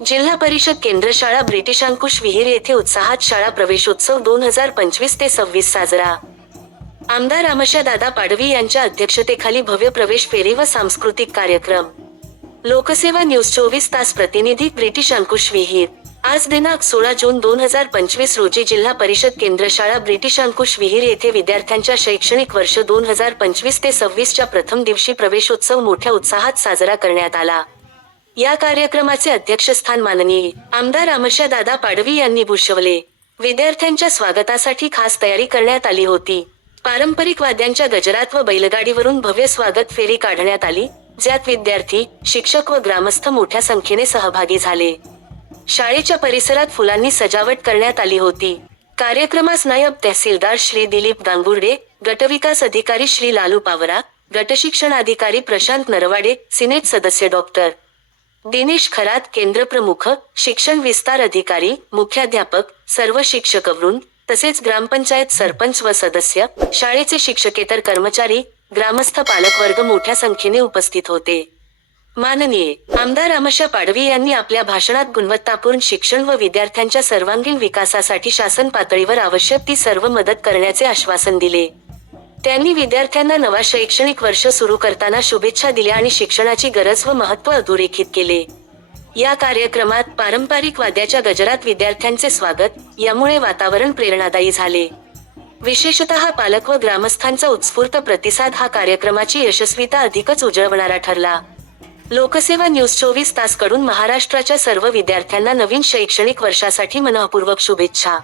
जिल्हा परिषद केंद्र शाळा ब्रिटिश अंकुश विहीर येथे उत्साहात शाळा प्रवेशोत्सव दोन हजार पंचवीस ते सव्वीस साजरा. आमदार रामशा दादा पाडवी यांच्या अध्यक्षतेखाली भव्य प्रवेश फेरी व सांस्कृतिक कार्यक्रम. लोकसेवा न्यूज चोवीस तास प्रतिनिधी ब्रिटिश अंकुश विहीर. आज दिनांक सोळा जून दोन हजार पंचवीस रोजी जिल्हा परिषद केंद्र शाळा ब्रिटिश अंकुश विहीर येथे विद्यार्थ्यांच्या शैक्षणिक वर्ष दोन हजार पंचवीस ते सव्वीसच्या प्रथम दिवशी प्रवेशोत्सव मोठ्या उत्साहात साजरा करण्यात आला. या कार्यक्रमाचे अध्यक्षस्थान माननीय आमदार अमरशा दादा पाडवी यांनी भूषवले. विद्यार्थ्यांच्या स्वागतासाठी खास तयारी करण्यात आली होती. पारंपरिक वाद्यांच्या गजरात व बैलगाडीवरून भव्य स्वागत फेरी काढण्यात आली ज्यात विद्यार्थी शिक्षक व ग्रामस्थ मोठ्या संख्येने सहभागी झाले. शाळेच्या परिसरात फुलांनी सजावट करण्यात आली होती. कार्यक्रमास नायब तहसीलदार श्री दिलीप गांगुर्डे गटविकास अधिकारी श्री लालू पावरा गटशिक्षण अधिकारी प्रशांत नरवाडे सिनेट सदस्य डॉक्टर दिनेश खरात केंद्र प्रमुख शिक्षण विस्तार अधिकारी मुख्याध्यापक सर्व शिक्षकवरून तसेच ग्रामपंचायत सरपंच व सदस्य शाळेचे शिक्षकेतर कर्मचारी ग्रामस्थ पालकवर्ग मोठ्या संख्येने उपस्थित होते. माननीय आमदार अमशा पाडवी यांनी आपल्या भाषणात गुणवत्तापूर्ण शिक्षण व विद्यार्थ्यांच्या सर्वांगीण विकासासाठी शासन पातळीवर आवश्यक ती सर्व मदत करण्याचे आश्वासन दिले. त्यांनी विद्यार्थ्यांना नवा शैक्षणिक वर्ष सुरू करताना शुभेच्छा दिल्या आणि शिक्षणाची गरज व महत्त्व अधोरेखित केले. या कार्यक्रमात पारंपरिक वाद्याच्या गजरात विद्यार्थ्यांचे स्वागत यामुळे वातावरण प्रेरणादायी झाले. विशेषतः पालक व ग्रामस्थांचा उत्स्फूर्त प्रतिसाद हा कार्यक्रमाची यशस्वीता अधिकच उजळवणारा ठरला. लोकसेवा न्यूज चोवीस तासकडून महाराष्ट्राच्या सर्व विद्यार्थ्यांना नवीन शैक्षणिक वर्षासाठी मनःपूर्वक शुभेच्छा.